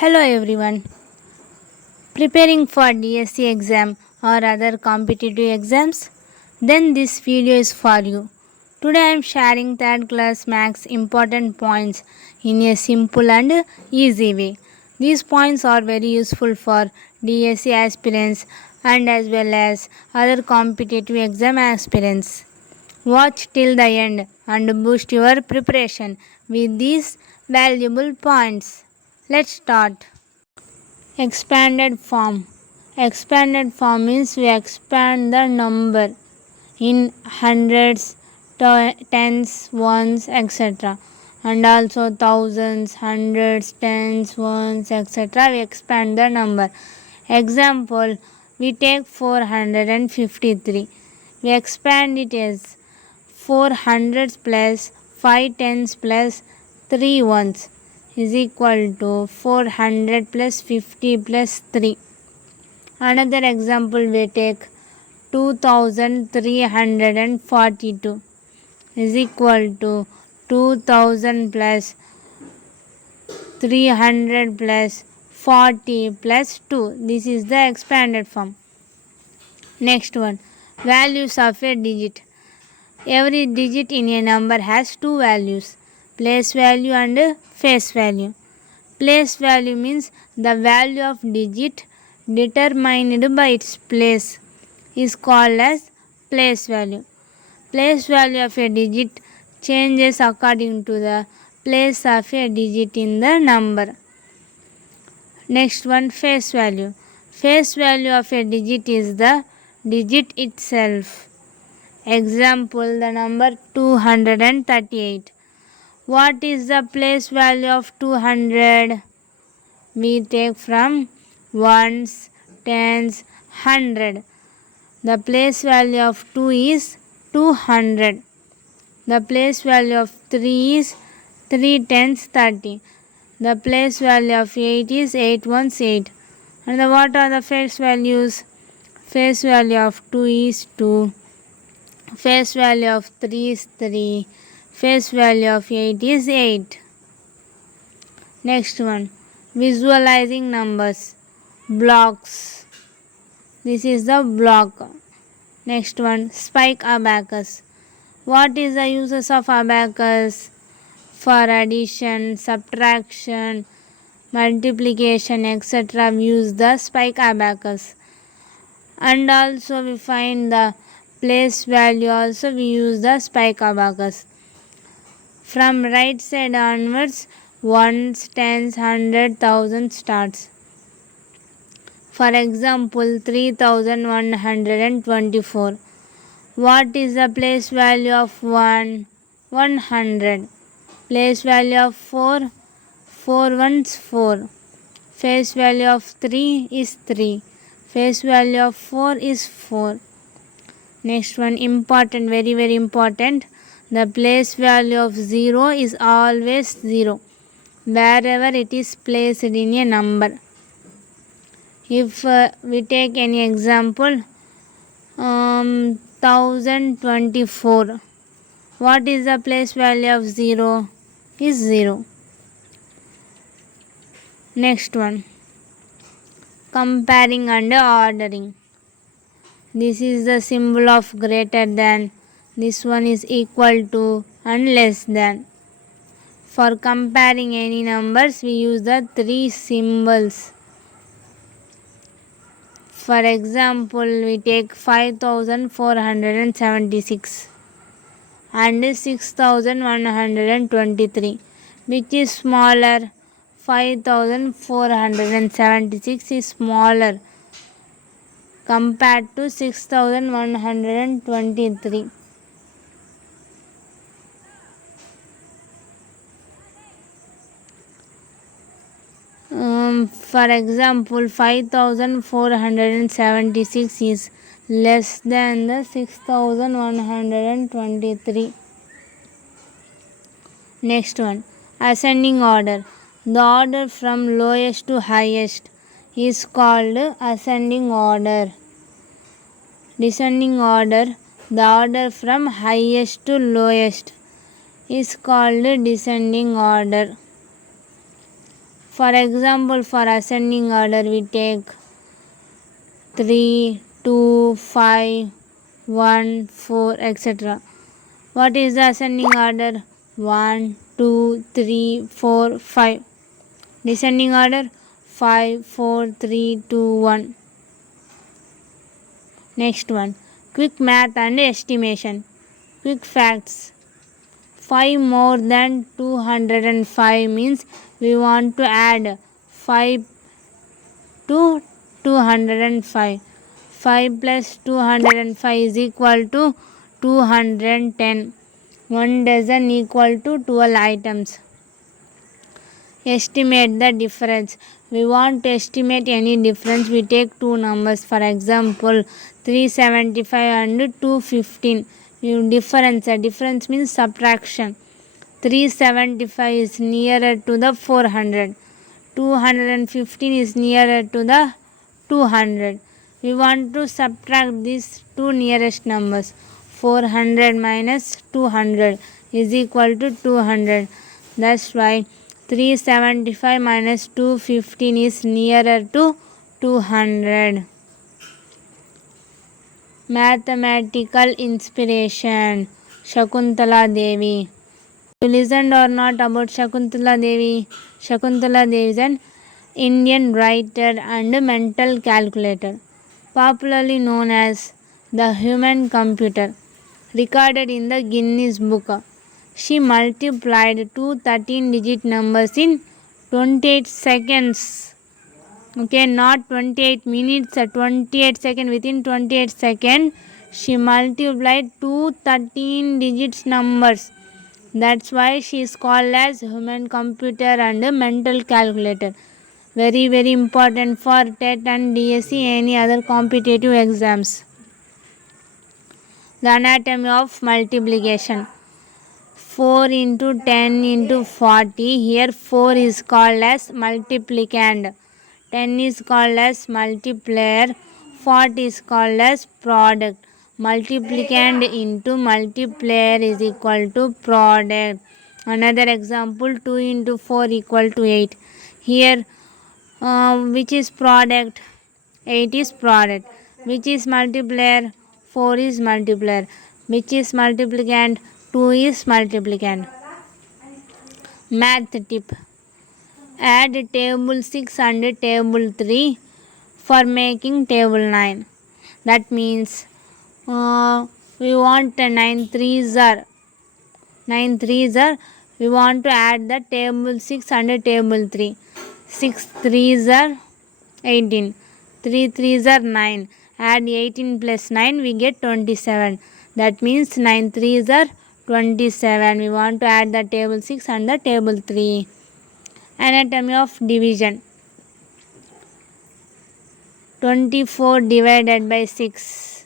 Hello everyone. Preparing for DSC exam or other competitive exams? Then this video is for you. Today I am sharing third class maths important points in a simple and easy way. These points are very useful for DSC aspirants and as well as other competitive exam aspirants. Watch till the end and boost your preparation with these valuable points. Let's start. Expanded form. Expanded form means we expand the number in hundreds, tens, ones, etc. And also thousands, hundreds, tens, ones, etc. We expand the number. Example, we take 453. We expand it as 4 hundreds plus 5 tens plus 3 ones is equal to 400 plus 50 plus 3. Another example we take 2342 is equal to 2000 plus 300 plus 40 plus 2. This is the expanded form. Next one, values of a digit. Every digit in a number has two values, place value and face value. Place value means the value of digit determined by its place is called as place value. Place value of a digit changes according to the place of a digit in the number. Next one, face value. Face value of a digit is the digit itself. Example, the number 238. What is the place value of 200? We take from ones, tens, 100. The place value of 2 is 200. The place value of 3 is 3 tens 30. The place value of 8 is 8 ones 8. And what are the face values? Face value of 2 is 2. Face value of 3 is 3. Face value of 8 is 8. Next one, visualizing numbers. Blocks. This is the block. Next one, spike abacus. What is the uses of abacus? For addition, subtraction, multiplication, etc. we use the spike abacus. And also we find the place value, also we use the spike abacus. From right side onwards, ones, tens, 100, 1000 starts. For example, 3124. What is the place value of 1? 100. Place value of 4? 4 ones 4. Face value of 3 is 3. Face value of 4 is 4. Next one, important, very very important. The place value of 0 is always 0 wherever it is placed in a number. If we take any example, 1024. What is the place value of 0? Is 0. Next one, comparing and ordering. This is the symbol of greater than. This one is equal to and less than. For comparing any numbers, we use the three symbols. For example, we take 5476 and 6123. Which is smaller? 5476 is smaller compared to 6123. For example, 5476 is less than the 6123. Next one, ascending order. The order from lowest to highest is called ascending order. Descending order, the order from highest to lowest is called descending order. For example, for ascending order we take 3, 2, 5, 1, 4, etc. What is the ascending order? 1, 2, 3, 4, 5. Descending order 5, 4, 3, 2, 1. Next one, quick math and estimation. Quick facts. 5 more than 205 means we want to add 5 to 205. 5 plus 205 is equal to 210. 1 dozen equal to 12 items. Estimate the difference. We want to estimate any difference. We take two numbers. For example, 375 and 215. Difference means subtraction. 375 is nearer to the 400. 215 is nearer to the 200. We want to subtract these two nearest numbers. 400 minus 200 is equal to 200. That's why 375 minus 215 is nearer to 200. Mathematical inspiration. Shakuntala Devi. You listened or not about Shakuntala Devi? Shakuntala Devi is an Indian writer and mental calculator, popularly known as the human computer, recorded in the Guinness Book. She multiplied two 13-digit numbers in 28 seconds. Okay, not 28 minutes, 28 seconds. Within 28 seconds, she multiplied two 13-digit numbers. That's why she is called as human computer and mental calculator. Very, very important for TET and DSC, any other competitive exams. The anatomy of multiplication. 4 into 10 into 40. Here 4 is called as multiplicand. 10 is called as multiplier. 40 is called as product. Multiplicand into multiplier is equal to product. Another example, 2 into 4 equal to 8. Here which is product? 8 is product. Which is multiplier? 4 is multiplier. Which is multiplicand? 2 is multiplicand. Math tip. Add table 6 and table 3 for making table 9. That means we want 9 threes are. We want to add the table 6 and table 3. 6 threes are 18. 3 threes are 9. Add 18 plus 9, we get 27. That means 9 threes are 27. We want to add the table 6 and the table 3. Anatomy of division. 24 divided by 6.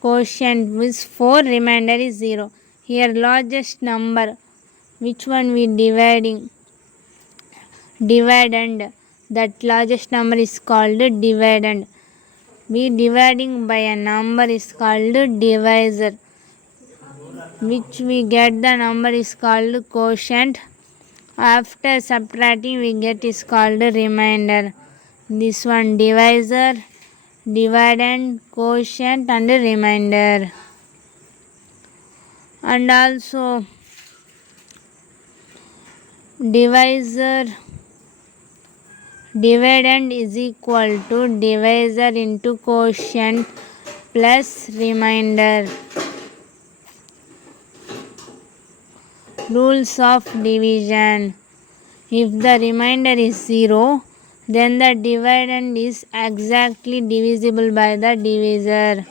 Quotient is 4, remainder is 0. Here largest number. Which one we dividing? Dividend. That largest number is called dividend. We dividing by a number is called divisor. Which we get the number is called quotient. After subtracting we get is called remainder. This one divisor, dividend, quotient and remainder. And also divisor, dividend is equal to divisor into quotient plus remainder. Rules of division. If the remainder is 0, then the dividend is exactly divisible by the divisor.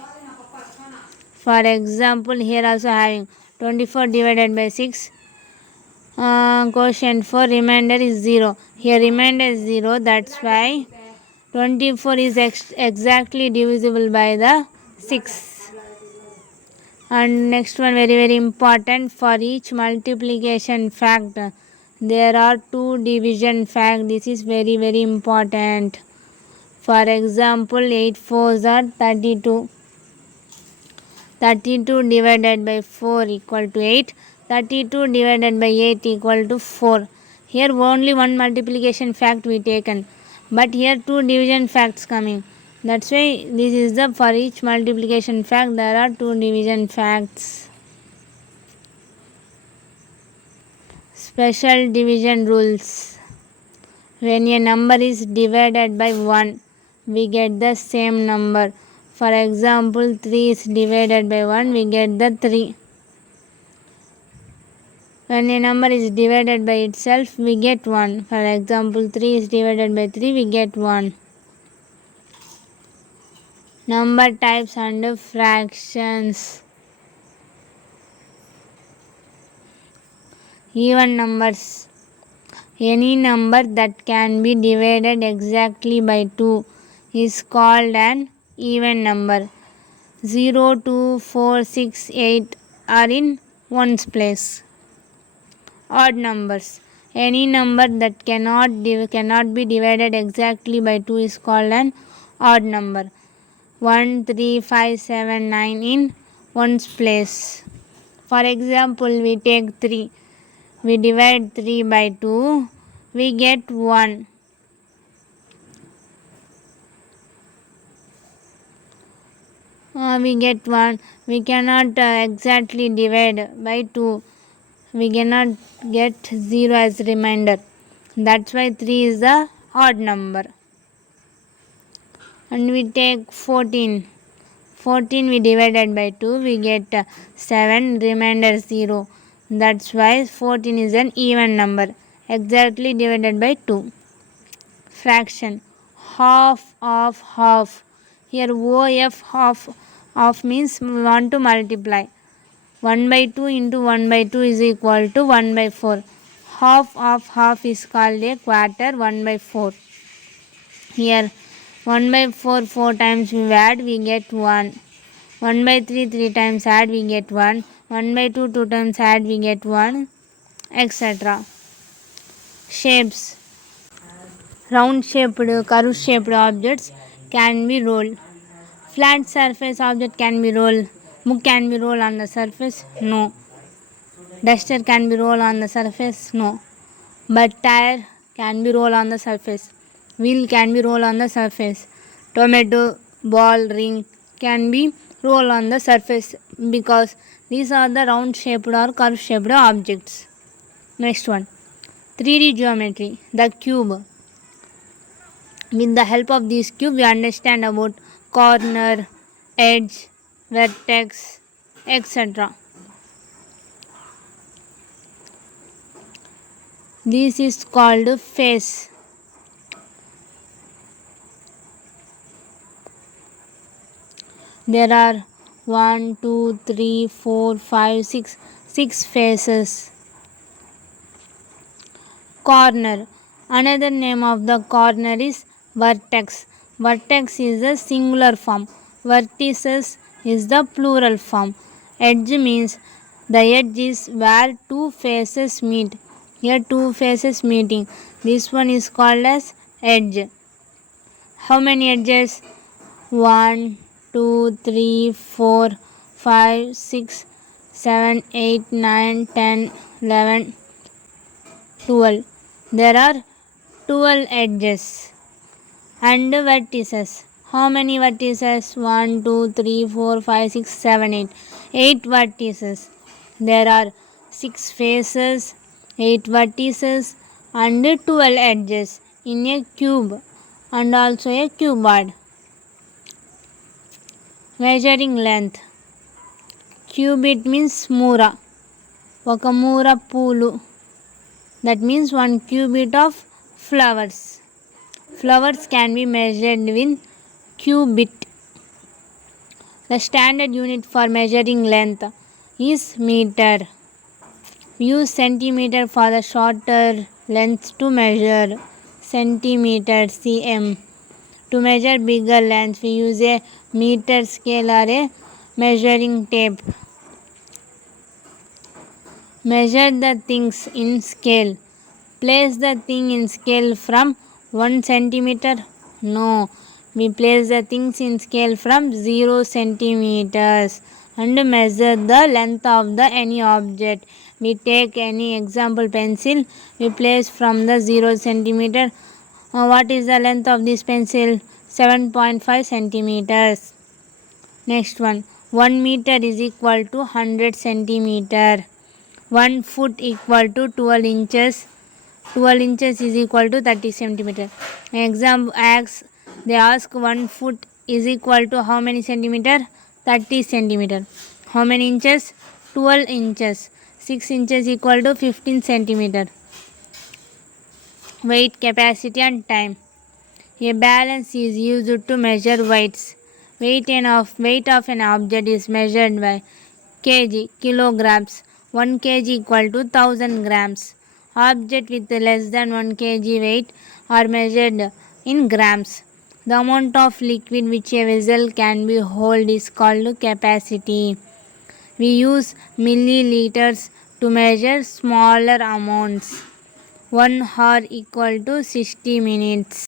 For example, here also having 24 divided by 6. Quotient for remainder is 0. Here remainder is 0. That's why 24 is exactly divisible by the 6. And next one, very, very important, for each multiplication fact there are two division fact. This is very, very important. For example, 8 4s are 32. 32 divided by 4 equal to 8. 32 divided by 8 equal to 4. Here only one multiplication fact we taken, but here two division facts coming. That's why this is the for each multiplication fact there are two division facts. Special division rules. When a number is divided by 1, we get the same number. For example, 3 is divided by 1, we get the 3. When a number is divided by itself, we get 1. For example, 3 is divided by 3, we get 1. Number types and fractions. Even numbers. Any number that can be divided exactly by 2 is called an even number. 0, 2, 4, 6, 8 are in ones place. Odd numbers. Any number that cannot be divided exactly by 2 is called an odd number. 1, 3, 5, 7, 9 in ones place. For example, we take 3. We divide 3 by 2, we get 1. We get 1. We cannot exactly divide by 2. We cannot get 0 as remainder. That's why 3 is the odd number. And we take 14. 14 we divided by 2, we get 7, remainder 0. That's why 14 is an even number, exactly divided by 2. Fraction. Half of half. Here OF half means we want to multiply. 1 by 2 into 1 by 2 is equal to 1 by 4. Half of half is called a quarter, 1 by 4. Here 1 by 4 4 times we add, we get 1. 1 by 3 3 times add, we get 1. 1 by 2 2 times add, we get 1, etc. Shapes. Round shaped, curve shaped objects can be rolled. Flat surface object can be rolled. Book can be rolled on the surface? No. Duster can be rolled on the surface? No. But tire can be rolled on the surface. Wheel can be rolled on the surface. Tomato, ball, ring can be rolled on the surface because these are the round shaped or curve shaped objects. Next one. 3D geometry. The cube. With the help of this cube, we understand about corner, edge, vertex, etc. This is called face. There are 1, 2, 3, 4, 5, 6 faces. Corner. Another name of the corner is vertex. Vertex is the singular form. Vertices is the plural form. Edge means the edge is where two faces meet. Here two faces meeting. This one is called as edge. How many edges? 1, 2, 3, 4, 5, 6, 7, 8, 9, 10, 11, 12. There are 12 edges. And vertices. How many vertices? 1, 2, 3, 4, 5, 6, 7, 8. 8 vertices. There are 6 faces, 8 vertices and 12 edges in a cube and also a cuboid. Measuring length. Cubit means mura. Oka mura poolu. That means 1 cubit of flowers. Flowers can be measured with cubit. The standard unit for measuring length is meter. Use centimeter for the shorter length to measure. Centimeter, cm. To measure bigger length, we use a meter scale or a measuring tape. Measure the things in scale. Place the thing in scale from 1 centimeter? No. We place the things in scale from 0 centimeters and measure the length of the any object. We take any example pencil, we place from the 0 centimeter. What is the length of this pencil? 7.5 centimeters. Next one, 1 meter is equal to 100 centimeter. 1 foot equal to 12 inches. 12 inches is equal to 30 centimeter. Exam asks, they ask 1 foot is equal to how many centimeter? 30 centimeter. How many inches? 12 inches. 6 inches equal to 15 centimeter. Weight, capacity and time. A balance is used to measure weights. Weight of an object is measured by kg, kilograms. 1 kg equal to 1000 grams. Object with less than 1 kg weight are measured in grams. The amount of liquid which a vessel can be hold is called capacity. We use milliliters to measure smaller amounts. 1 hour equal to 60 minutes.